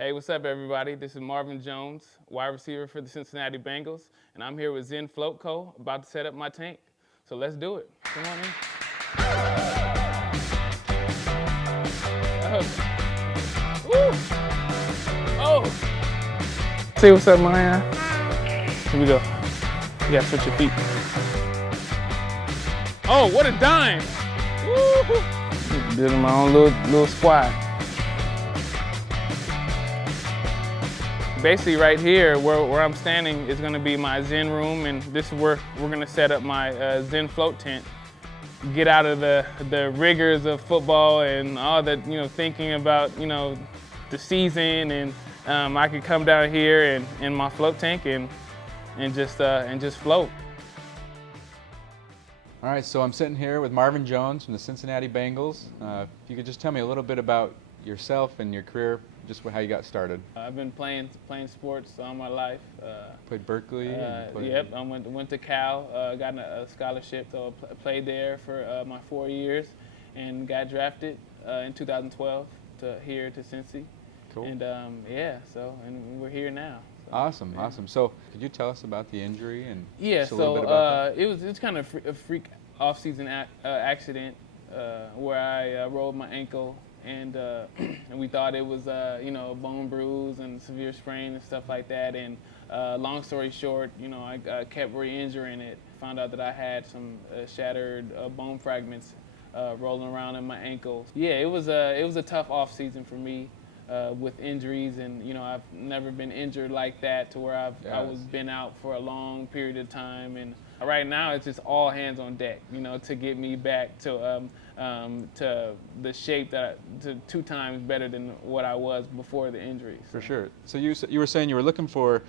Hey, what's up, everybody? This is Marvin Jones, wide receiver for the Cincinnati Bengals, and I'm here with Zen Float Co. about to set up my tank. So let's do it. Come on in. Woo! Oh! See what's up, Maya? Here we go. You gotta switch your feet. Oh, what a dime! Woo! Did my own little squat. Basically right here where I'm standing is gonna be my Zen room, and this is where we're gonna set up my Zen Float Tent. Get out of the rigors of football and all that, thinking about, the season, and I could come down here and in my float tank and just float. All right, so I'm sitting here with Marvin Jones from the Cincinnati Bengals. If you could just tell me a little bit about yourself and your career, just how you got started. I've been playing sports all my life. Played Berkeley? Yep, I went to Cal, got a scholarship, so I played there for my 4 years and got drafted in 2012 to Cincy. Cool. And and we're here now. So, Awesome, yeah. awesome. So could you tell us about the injury and Yeah, just a little bit about that? it was kind of a freak off-season accident where I rolled my ankle, and we thought it was a bone bruise and severe sprain and stuff like that. And long story short, I kept re-injuring it. Found out that I had some shattered bone fragments rolling around in my ankle. Yeah, it was a tough off-season for me. With injuries, and I've never been injured like that to where I was been out for a long period of time, and right now it's just all hands on deck, to get me back to the shape to 2 times better than what I was before the injuries. For sure. So you were saying you were looking for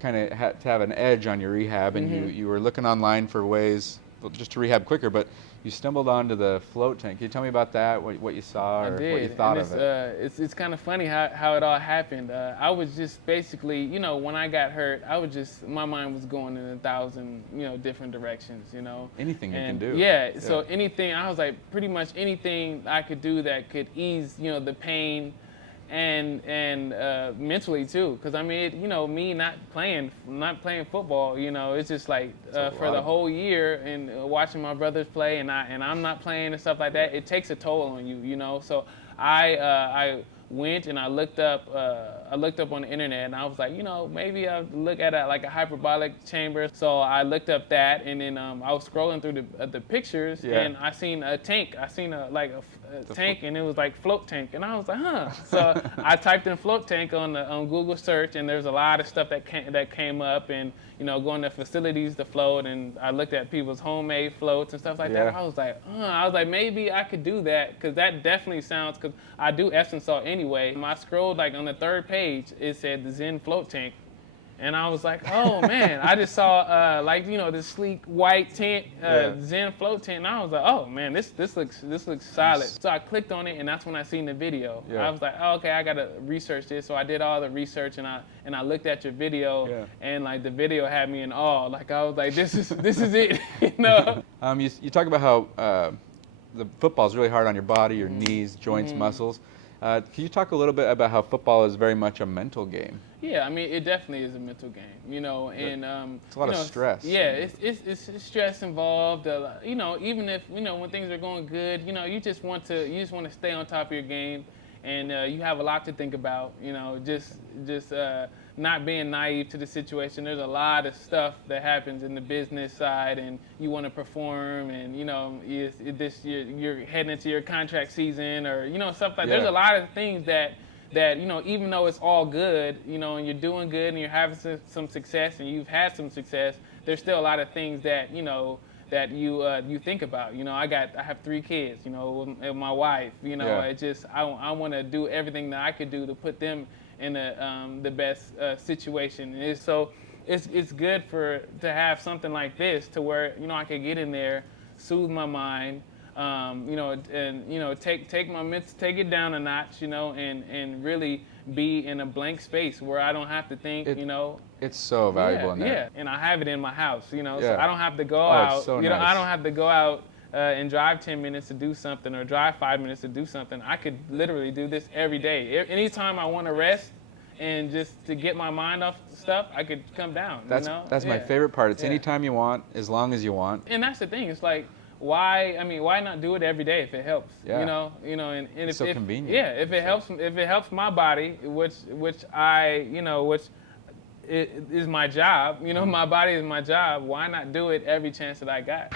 kind of to have an edge on your rehab, and you were looking online for ways just to rehab quicker, but you stumbled onto the float tank. Can you tell me about that, what you saw or what you thought of it? It's kind of funny how it all happened. I was just basically, when I got hurt, my mind was going in 1,000, different directions, Anything you can do. Yeah, so anything, I was like, pretty much anything I could do that could ease, the pain and mentally too, because I mean, me not playing football, it's just like for the whole year, and watching my brothers play, and I'm not playing and stuff like that, it takes a toll on you, So I went and I looked up on the internet, and I was like, maybe I'll look at like a hyperbolic chamber. So I looked up that, and then I was scrolling through the pictures, and I seen a tank. I seen a tank, and it was like float tank, and I was like, huh. So I typed in float tank on Google search, and there's a lot of stuff that came up, and going to facilities to float, and I looked at people's homemade floats and stuff like that. I was like, maybe I could do that, because that definitely sounds, because I do Epsom salt anyway. I scrolled like on the 3rd page, it said the Zen Float Tank. And I was like, oh man, I just saw this sleek white tent, Zen Float Tent, and I was like, oh man, this looks solid. So I clicked on it, and that's when I seen the video. I was like, oh, okay, I gotta research this. So I did all the research, and I looked at your video, and like the video had me in awe. Like I was like, this is it, You talk about how the football is really hard on your body, your knees, joints, muscles. Can you talk a little bit about how football is very much a mental game? Yeah, I mean, it definitely is a mental game, and it's a lot of stress. Yeah, it's stress involved. Even if when things are going good, you just want to stay on top of your game, and you have a lot to think about. Just not being naive to the situation. There's a lot of stuff that happens in the business side, and you want to perform, and you're heading into your contract season, or stuff like. There's a lot of things that even though it's all good, and you're doing good, and you're having some success, and you've had some success, there's still a lot of things that that you think about. I have 3 kids, with my wife. I want to do everything that I could do to put them in the best situation. And so it's good to have something like this, to where I could get in there, soothe my mind, and take it down a notch, and really be in a blank space where I don't have to think. It's so valuable in there. Yeah, and I have it in my house, so Yeah. I don't have to go out. It's so I nice. don't have to go out and drive 10 minutes to do something or drive 5 minutes to do something. I could literally do this every day. Anytime I want to rest and just to get my mind off stuff, I could come down. That's my favorite part. It's anytime you want, as long as you want. And that's the thing. It's like, why not do it every day if it helps? Yeah. And It's so convenient. Yeah, if it helps my body, which is my job. My body is my job. Why not do it every chance that I got?